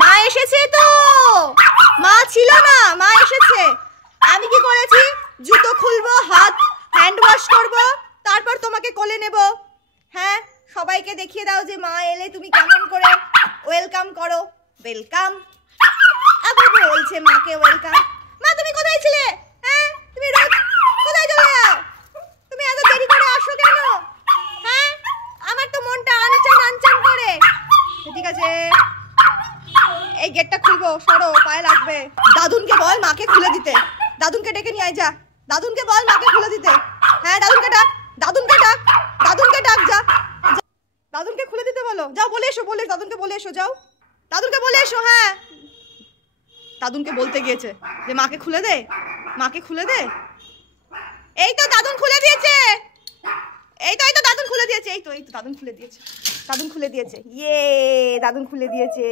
মা এসেছে তো, মা ছিল না, মা এসেছে। আমি কি করেছি, জুতো খুলবো, হাত হ্যান্ড ওয়াশ করবো, তারপর তোমাকে কোলে নেব। হ্যাঁ, সবাইকে দেখিয়ে দাও যে মা এলে তুমি কেমন করে ওয়েলকাম করো। ওয়েলকাম আবার বলছে মাকে ওয়েলকাম। মা তুমি কোথায় ছিলে? হ্যাঁ, তুমি রোজ কোথায় চলে যাও? তুমি এত দেরি করে আসো কেন? হ্যাঁ, আমার তো মনটা আনচান আনচান করে। ঠিক আছে, এই গেটটা খুলবো, সরো, পায়ে লাগবে। দাদুনকে বল মাকে খুলে দিতে, দাদুনকে ডেকে নিয়ে আয় যা। দাদুনকে বল মাকে খুলে দিতে। হ্যাঁ, দাদুনকে ডাক, দাদুনকে ডাক, দাদুনকে ডাক, যা দাদুনকে খুলে দিতে বলো। যাও, বলে এসো, বলে দাদুনকে বলে এসো, যাও দাদুনকে বলে এসো। হ্যাঁ, দাদুনকে বলতে গিয়েছে যে মাকে খুলে দে, মাকে খুলে দে। এই তো দাদুন খুলে দিয়েছে, এই তো দাদুন খুলে দিয়েছে, এই তো দাদুন খুলে দিয়েছে, দাদুন খুলে দিয়েছে। ইয়ে, দাদুন খুলে দিয়েছে।